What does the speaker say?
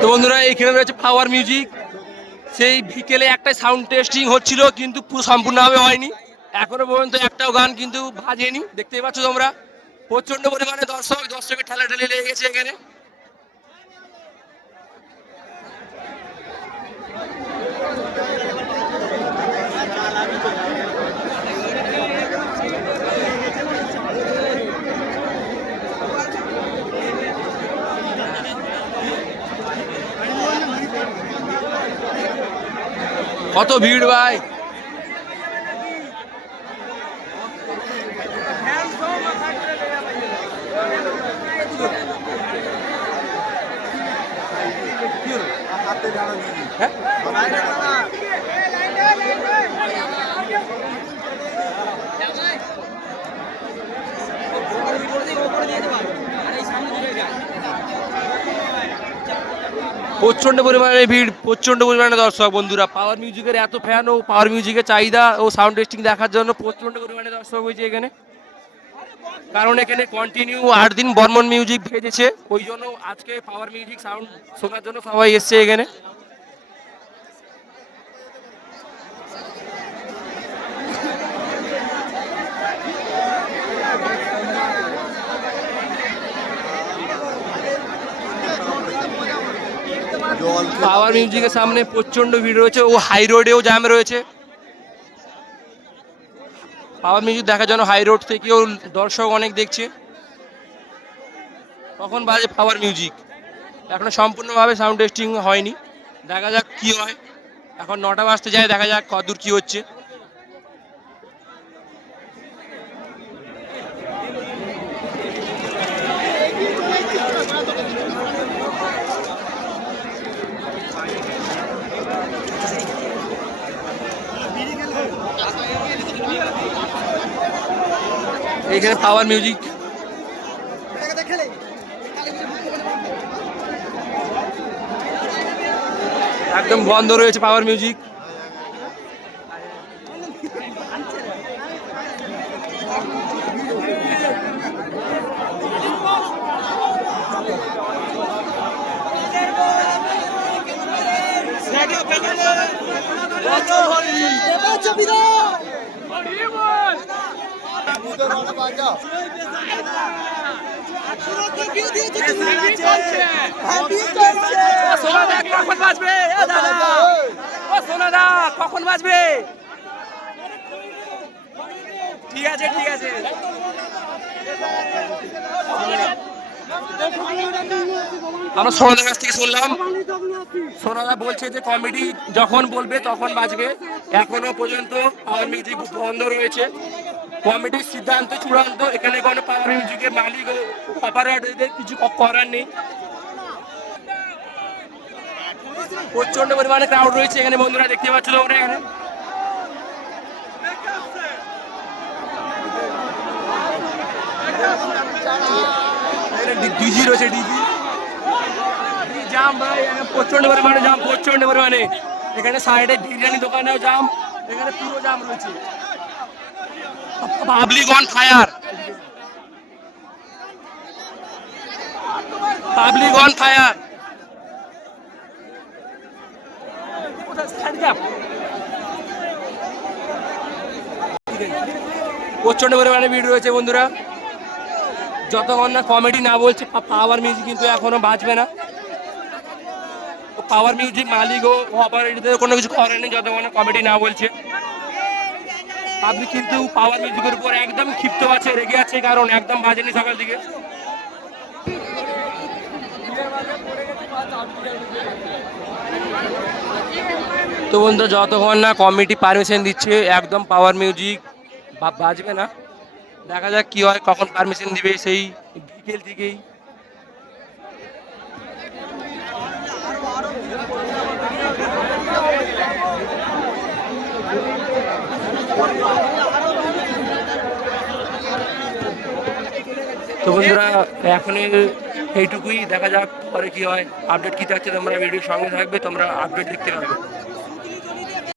তো বন্ধুরা এইখানে রয়েছে পাওয়ার মিউজিক সেই বিকেলে একটা সাউন্ড টেস্টিং হচ্ছিল, কিন্তু পুরো সম্পূর্ণভাবে হয়নি। এখনও পর্যন্ত একটাও গান কিন্তু বাজেনি। দেখতেই পাচ্ছ তোমরা প্রচণ্ড পরিমাণে দর্শক, দর্শকের ঠেলাঠেলি লেগে গেছে এখানে। কত ভিড় ভাই? প্রচণ্ড পরিমাণে ভিড়, প্রচণ্ড পরিমাণে দর্শক বন্ধুরা। পাওয়ার মিউজিকের এত ফ্যান ও পাওয়ার মিউজিকের চাহিদা ও সাউন্ড টেস্টিং দেখার জন্য প্রচণ্ড পরিমাণে দর্শক হয়েছে এখানে। কারণ এখানে কন্টিনিউ আট দিন বর্মন মিউজিক ভেজেছে, ওই জন্য আজকে পাওয়ার মিউজিক সাউন্ড শোনার জন্য সবাই এসছে এখানে। পাওয়ার মিউজিকের সামনে প্রচণ্ড ভিড় রয়েছে ও হাই রোডেও জ্যাম রয়েছে। পাওয়ার মিউজিক দেখা যেন হাই রোড থেকেও দর্শক অনেক দেখছে। কখন বাজে পাওয়ার মিউজিক এখন সম্পূর্ণভাবে সাউন্ড টেস্টিং হয়নি। দেখা যাক কি হয়। এখন নটা বাজতে যায়, দেখা যাক কদূর কি হচ্ছে। এইখানে পাওয়ার মিউজিক একদম বন্ধ রয়েছে পাওয়ার মিউজিক সোনাদা কখন বাজবে? সোনাদা কখন বাজবে? ঠিক আছে ঠিক আছে। আমরা সোনাদার কাছ থেকে শুনলাম। সোনাদা বলছে যে কমেডি যখন বলবে তখন বাজবে। এখনও পর্যন্ত পাওয়ার মিউজিক বন্ধ রয়েছে। কমেডির সিদ্ধান্ত চূড়ান্ত। এখানে কোনো পাওয়ার মিউজিকের মালিক ও অপারেটরদের কিছু করার নেই। প্রচণ্ড পরিমাণে ক্রাউড রয়েছে এখানে বন্ধুরা, দেখতে পাচ্ছ তোমরা এখানে। ডিজি রয়েছে, ডিজি। জাম ভাই প্রচণ্ড পরিমাণে জাম প্রচণ্ড পরিমাণে। এখানে সাইডে বিরিয়ানি দোকানেও জাম এখানে পুরো জাম রয়েছে। Public on fire public on fire প্রচণ্ড পরিমাণে ভিড় রয়েছে বন্ধুরা। যতক্ষণ না কমেডি না বলছে পাওয়ার মিউজিক কিন্তু এখনও বাঁচবে না। পাওয়ার মিউজিক মালিক ও অপারেটরদের কোনো কিছু করেনি, যতক্ষণ না কমেডি না বলছে। আপনি কিন্তু পাওয়ার মিউজিকের উপর একদম ক্ষিপ্ত আছে, রেগে আছে কারণ, একদম বাজেনি সকাল থেকে। তো বন্ধু যতক্ষণ না কমিটি পারমিশন দিচ্ছে, একদম পাওয়ার মিউজিক বাজবে না। দেখা যাক কি হয়, কখন পারমিশন দিবে সেই বিকেল থেকেই। তো বন্ধুরা, এখন এইটুকুই। দেখা যাক পরে কি হয়। আপডেট কি থাকছে তোমরা ভিডিওর সঙ্গে থাকবে, তোমরা আপডেট দেখতে পাবে